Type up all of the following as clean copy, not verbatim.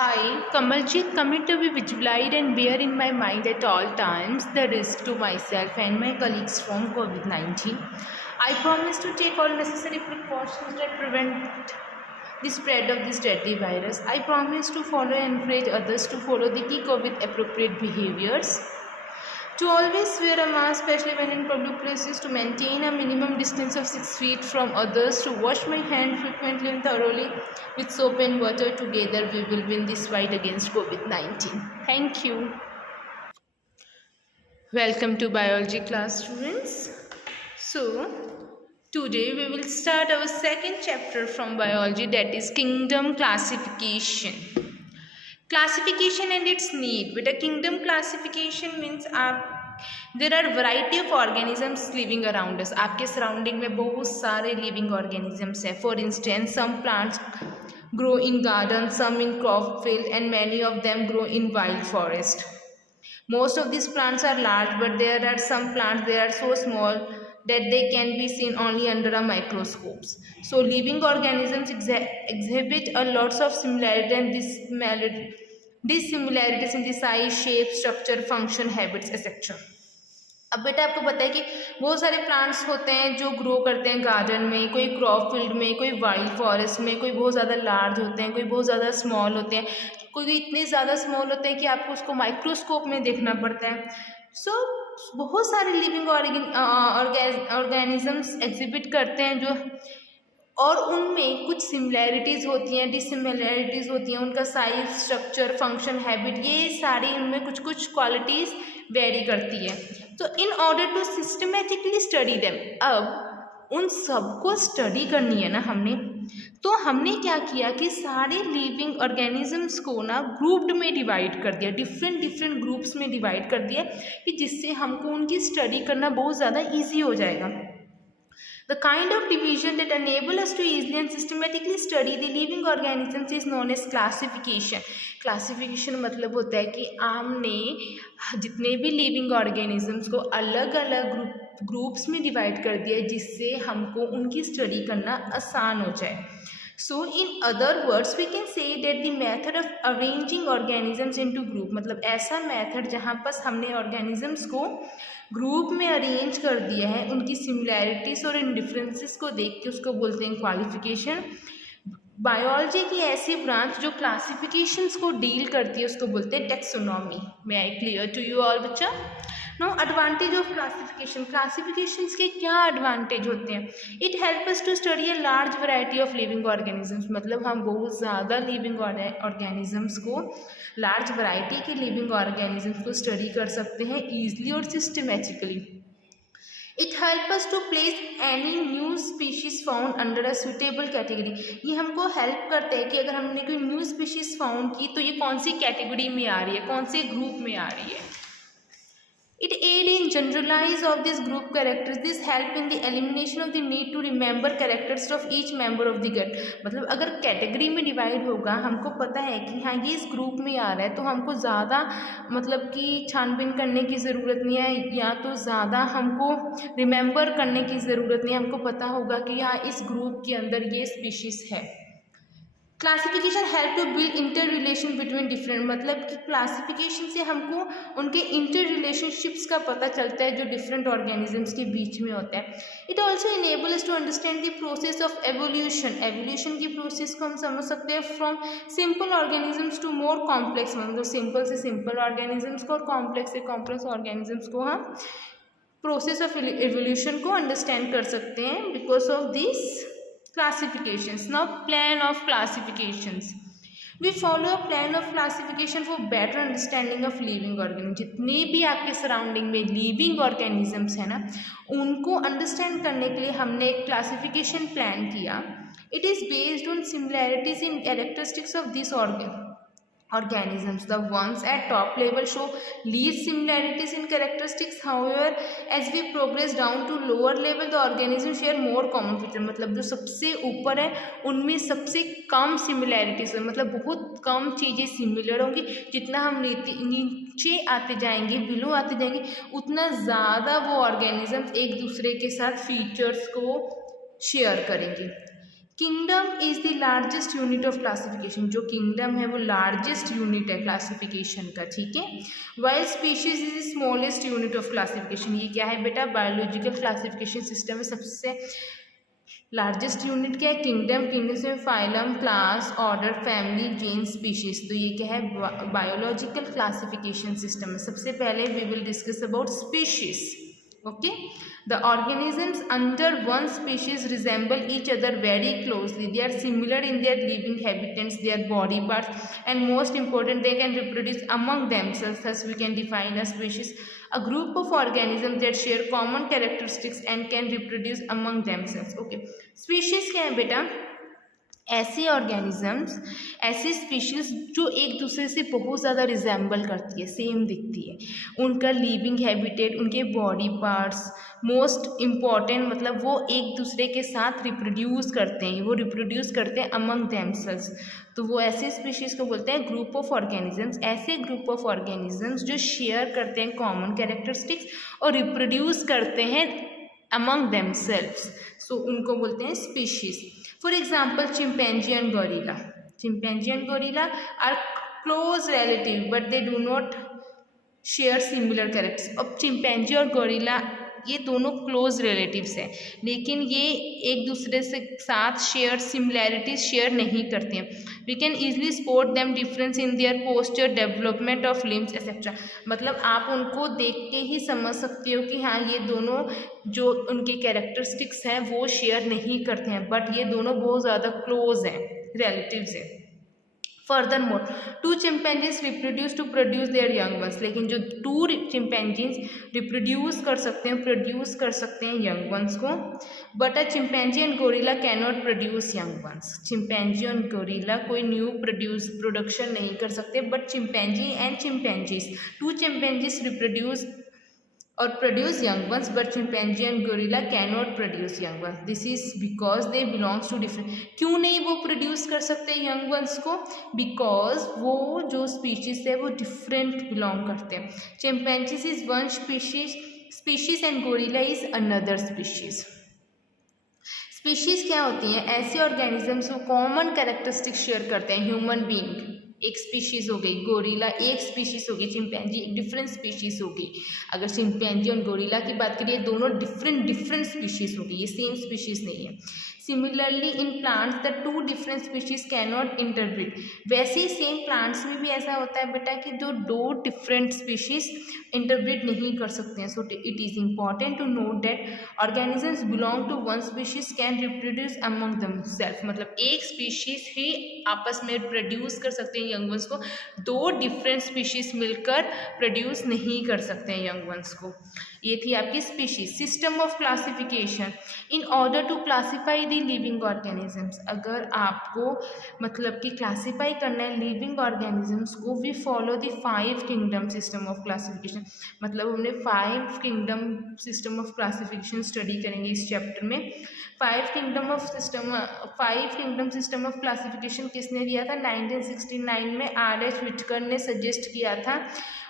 I, Kamaljit, commit to be vigilant and bear in my mind at all times the risk to myself and my colleagues from COVID-19. I promise to take all necessary precautions that prevent the spread of this deadly virus. I promise to follow and encourage others to follow the key COVID appropriate behaviors. To always wear a mask, especially when in public places, to maintain a minimum distance of 6 feet from others, to wash my hands frequently and thoroughly with soap and water. Together we will win this fight against COVID-19. Thank you. Welcome to biology class, students. So, today we will start our second chapter from biology, that is kingdom classification. Classification and its need. Beta, kingdom classification means there are variety of organisms living around us. आपके surrounding में बहुत सारे living organisms हैं. For instance, some plants grow in gardens, some in crop field, and many of them grow in wild forest. Most of these plants are large, but there are some plants they are so small that they can be seen only under a microscope. So living organisms exhibit a lots of similarity and dissimilarities in the size, shape, structure, function, habits, etc. अब बेटा आपको पता है कि बहुत सारे plants होते हैं जो ग्रो करते हैं गार्डन में, कोई क्रॉप फील्ड में, कोई वाइल्ड फॉरेस्ट में, कोई बहुत ज़्यादा लार्ज होते हैं, कोई बहुत ज़्यादा स्मॉल होते हैं, कोई इतने ज़्यादा स्मॉल होते हैं कि आपको उसको माइक्रोस्कोप में देखना पड़ता है. सो बहुत सारे लिविंग ऑर्गेनिजम्स एग्जिबिट करते हैं जो, और उनमें कुछ सिमिलैरिटीज़ होती हैं, डिसिमिलैरिटीज़ होती हैं. उनका साइज, स्ट्रक्चर, फंक्शन, हैबिट, ये सारी उनमें कुछ कुछ क्वालिटीज़ वेरी करती है. तो in order to systematically study them, अब उन सबको स्टडी करनी है ना हमने, तो हमने क्या किया कि सारे लिविंग ऑर्गेनिजम्स को ना ग्रुप्ड में डिवाइड कर दिया, डिफरेंट ग्रुप्स में डिवाइड कर दिया, कि जिससे हमको उनकी स्टडी करना बहुत ज़्यादा ईजी हो जाएगा. The kind of division that enable us to easily and systematically study the living organisms is known as classification. Classification मतलब होता है कि हमने जितने भी living organisms को अलग अलग ग्रुप्स में डिवाइड कर दिया है, जिससे हमको उनकी स्टडी करना आसान हो जाए. So in other words we can say that the method of arranging organisms into group, मतलब ऐसा मेथड जहाँ पर हमने ऑर्गेनिजम्स को ग्रुप में अरेंज कर दिया है, उनकी सिमिलैरिटीज़ और इन डिफरेंसेस को देख के उसको बोलते हैं क्वालिफिकेशन. बायोलॉजी की ऐसी ब्रांच जो क्लासिफिकेशंस को डील करती है उसको बोलते हैं taxonomy. May I clear to you all बच्चा? No, advantage of classification. Classifications के क्या एडवांटेज होते हैं? It help us to study a large variety of living organisms, मतलब हम बहुत ज़्यादा लिविंग ऑर्गेनिजम्स को, लार्ज वैरायटी के लिविंग ऑर्गेनिजम्स को स्टडी कर सकते हैं ईजिली और systematically. It help us to place any new species found under a suitable category. ये हमको हेल्प करता है कि अगर हमने कोई न्यू स्पीशीज़ फाउंड की तो ये कौन सी कैटेगरी में आ रही है, कौन से ग्रुप में आ रही है. It aid in generalize of these group characters. This help in the elimination of the need to remember characters of each member of the group. मतलब अगर कैटेगरी में डिवाइड होगा, हमको पता है कि हाँ ये इस ग्रुप में आ रहा है, तो हमको ज़्यादा मतलब कि छानबीन करने की ज़रूरत नहीं है, या तो ज़्यादा हमको रिमेंबर करने की ज़रूरत नहीं है. हमको पता होगा कि हाँ इस ग्रुप के अंदर ये स्पीशीज़ है. Classification help to build inter relation between different, मतलब कि क्लासिफिकेशन से हमको उनके इंटर रिलेशनशिप्स का पता चलता है जो डिफरेंट ऑर्गेनिजम्स के बीच में होता है. It also enable us to understand the process of evolution. Evolution की प्रोसेस को हम समझ सकते हैं from simple organisms to more complex, मतलब सिंपल से सिंपल ऑर्गेनिजम्स को और कॉम्प्लेक्स से कॉम्प्लेक्स ऑर्गेनिजम्स को हम प्रोसेस ऑफ एवोल्यूशन को अंडरस्टैंड कर सकते हैं because of this classifications. Now plan of classifications. We follow a plan of classification for better understanding of living organisms. जितने भी आपके सराउंडिंग में लिविंग ऑर्गेनिजम्स हैं ना, उनको अंडरस्टैंड करने के लिए हमने एक क्लासिफिकेशन प्लान किया. It is based on similarities in characteristics of this organisms. The ones at top level show least similarities in characteristics. However, as we progress down to lower level, the organisms share more common features. मतलब जो सबसे ऊपर है उनमें सबसे कम similarities है, मतलब बहुत कम चीज़ें सिमिलर होंगी. जितना हम नीचे आते जाएंगे, बिलो आते जाएंगे, उतना ज़्यादा वो ऑर्गेनिजम्स एक दूसरे के साथ फीचर्स को शेयर करेंगे. Kingdom is the largest unit of classification, जो किंगडम है वो लार्जेस्ट यूनिट है क्लासिफिकेशन का, ठीक है। While species is the smallest unit of classification, ये क्या है बेटा, बायोलॉजिकल क्लासिफिकेशन सिस्टम में सबसे लार्जेस्ट यूनिट क्या है, किंगडम। किंगडम से phylum, class, order, family, genes, species, तो ये क्या है, बायोलॉजिकल क्लासिफिकेशन सिस्टम है। सबसे पहले we will discuss about species, okay. The organisms under one species resemble each other very closely. They are similar in their living habitats, their body parts, and most important, they can reproduce among themselves. Thus, we can define a species, a group of organisms that share common characteristics and can reproduce among themselves. Okay, species क्या है बेटा, ऐसे organisms, ऐसी species जो एक दूसरे से बहुत ज़्यादा रिजेंबल करती है, सेम दिखती है, उनका लिविंग हैबिटेट, उनके बॉडी पार्ट्स, मोस्ट इम्पॉर्टेंट मतलब वो एक दूसरे के साथ रिप्रोड्यूस करते हैं, वो रिप्रोड्यूस करते हैं अमंग देमसेल्व्स, तो वो ऐसे स्पीशीज़ को बोलते हैं ग्रुप ऑफ ऑर्गेनिजम्स। ऐसे ग्रुप ऑफ ऑर्गेनिजम्स जो शेयर करते हैं कॉमन कैरेक्टरिस्टिक्स और रिप्रोड्यूस करते हैं अमंग देमसेल्व्स, सो उनको बोलते हैं species. For example, chimpanzee and gorilla. Chimpanzee and gorilla are close relative, but they do not share similar characters. अब चिंपैंजी और गोरिल्ला ये दोनों क्लोज रिलेटिव्स हैं, लेकिन ये एक दूसरे से साथ सिमिलैरिटीज शेयर नहीं करते हैं। We can easily spot them difference in their posture, development of limbs etcetera, मतलब आप उनको देख के ही समझ सकते हो कि हाँ ये दोनों जो उनके कैरेक्टरिस्टिक्स हैं वो शेयर नहीं करते हैं, बट ये दोनों बहुत ज़्यादा क्लोज हैं, रिलेटिव्स हैं। Furthermore, two chimpanzees reproduce to produce their young ones, लेकिन जो टू चिंपैंजीज रिप्रोड्यूस कर सकते हैं, प्रोड्यूस कर सकते हैं यंग वंस को, but a chimpanzee and gorilla can not produce young ones. Chimpanzee और गोरिल्ला कोई न्यू प्रोडक्शन नहीं कर सकते, but chimpanzee and chimpanzees, two chimpanzees reproduce और produce young ones, but chimpanzee and gorilla can not produce young ones. This is because they belongs to different. क्यों नहीं वो produce कर सकते यंग वंस को? बिकॉज वो जो स्पीशीज है वो डिफरेंट बिलोंग करते हैं। Chimpanzees is one species and gorilla is another species. Species क्या होती हैं? ऐसे ऑर्गेनिजम्स वो कॉमन कैरेक्टरिस्टिक्स शेयर करते हैं। ह्यूमन बीइंग एक स्पीशीज़ हो गई, गोरिल्ला एक स्पीशीज़ हो गई, चिंपैंजी एक डिफरेंट स्पीशीज़ हो गई। अगर चिंपैंजी और गोरिल्ला की बात करिए, दोनों डिफरेंट स्पीशीज़ हो गई, ये सेम स्पीशीज़ नहीं है। Similarly in plants the two different species can not interbreed. वैसे ही सेम प्लांट्स में भी ऐसा होता है बेटा कि जो दो डिफरेंट स्पीशीज इंटरब्रीड नहीं कर सकते हैं। So it is important to note that organisms belong to one species can reproduce among themselves, मतलब एक स्पीशीज ही आपस में प्रोड्यूस कर सकते हैं यंग वंस को, दो डिफरेंट स्पीशीज मिलकर प्रोड्यूस नहीं कर सकते हैं यंग वंस को। ये थी आपकी species. System of classification in order to classify the living organisms. अगर आपको मतलब कि क्लासीफाई करना है लिविंग ऑर्गेनिजम्स को, we follow the 5 kingdom system of classification. मतलब हमने 5 kingdom system of classification study करेंगे इस चैप्टर में। 5 किंगडम सिस्टम ऑफ क्लासिफिकेशन किसने दिया था? 1969 में R.H. विटकर ने सजेस्ट किया था।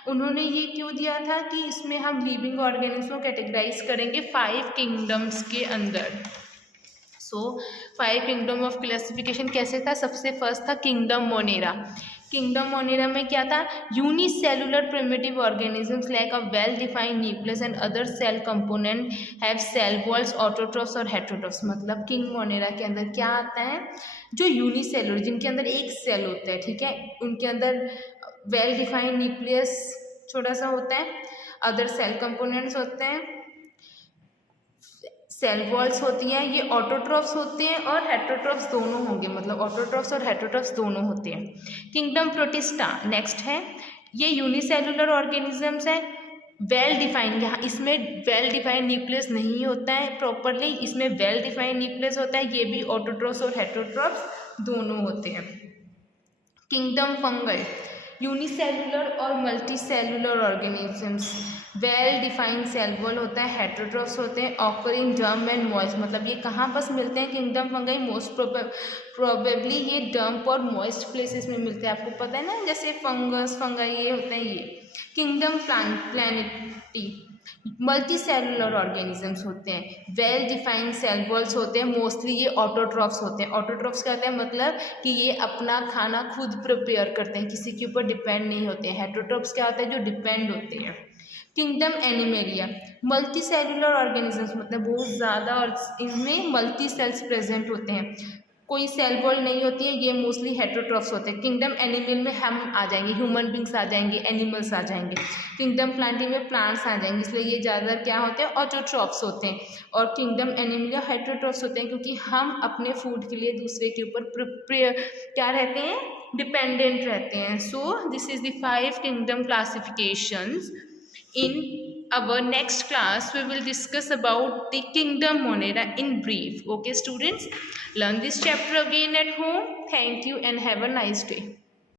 उन्होंने ये क्यों दिया था कि इसमें हम लिविंग ऑर्गेनिज्म को कैटेगराइज करेंगे 5 किंगडम्स के अंदर। सो 5 किंगडम ऑफ क्लासिफिकेशन कैसे था? सबसे फर्स्ट था किंगडम मोनेरा। किंगडम मोनेरा में क्या था? Unicellular primitive organisms like a well defined nucleus and other cell component have cell walls, autotrophs और हेटेरोट्रॉफ्स। मतलब किंग मोनेरा के अंदर क्या आता है? जो यूनिसेलुलर, जिनके अंदर एक सेल होता है, ठीक है, उनके अंदर वेल डिफाइंड न्यूक्लियस छोटा सा होता है, अदर सेल कंपोनेंट्स होते हैं, सेल वॉल्स होती हैं, ये ऑटोट्रॉफ्स होते हैं और हेटेरोट्रॉफ्स दोनों होंगे, मतलब ऑटोट्रॉफ्स और हेटेरोट्रॉफ्स दोनों होते हैं। किंगडम प्रोटिस्टा नेक्स्ट है, ये यूनिसेलुलर ऑर्गेनिजम्स है, वेल डिफाइंड। यहाँ इसमें वेल डिफाइंड न्यूक्लियस नहीं होता है प्रॉपरली, इसमें वेल डिफाइंड न्यूक्लियस होता है। ये भी ऑटोट्रॉफ्स और हेटेरोट्रॉफ्स दोनों होते हैं। किंगडम फंगल, यूनिसेलुलर और multicellular organisms, well defined cell wall होता है, हेटेरोट्रॉफ्स होते हैं, ऑकरिंग डम्प एंड मॉइस्ट। मतलब ये कहाँ बस मिलते हैं किंगडम फंगाई? मोस्ट प्रोबेबली ये डम्प और मॉइस्ट प्लेसेस में मिलते हैं। आपको पता है ना, जैसे फंगस फंगाई ये होते हैं ये। किंगडम प्लानिटी, मल्टी सेलुलर ऑर्गेनिजम्स होते हैं, वेल डिफाइंड सेल वॉल्स होते हैं, मोस्टली ये ऑटोट्रॉफ्स होते हैं। ऑटोट्रॉफ्स क्या होते हैं, मतलब कि ये अपना खाना खुद प्रिपेयर करते हैं, किसी के ऊपर डिपेंड नहीं होते हैं। हेटरोट्रॉफ्स क्या होता है, जो डिपेंड होते हैं। Kingdom animalia, multi cellular organisms मतलब बहुत ज़्यादा, और इनमें मल्टी सेल्स प्रेजेंट होते हैं, कोई सेल वॉल नहीं होती है, ये मोस्टली हेटरोट्रॉफ्स होते हैं। किंगडम एनिमल में हम आ जाएंगे, ह्यूमन बींग्स आ जाएंगे, एनिमल्स आ जाएंगे। किंगडम प्लांटी में प्लांट्स आ जाएंगे, इसलिए ये ज़्यादातर क्या होते हैं, ऑटोट्रॉफ्स होते हैं। और किंगडम एनिमलिया हेटरोट्रॉफ्स होते हैं, क्योंकि हम अपने फूड के लिए दूसरे के ऊपर क्या रहते हैं, डिपेंडेंट रहते हैं। So this is the 5 kingdom classifications. In our next class, we will discuss about the kingdom Monera in brief. Okay, students, learn this chapter again at home. Thank you and have a nice day.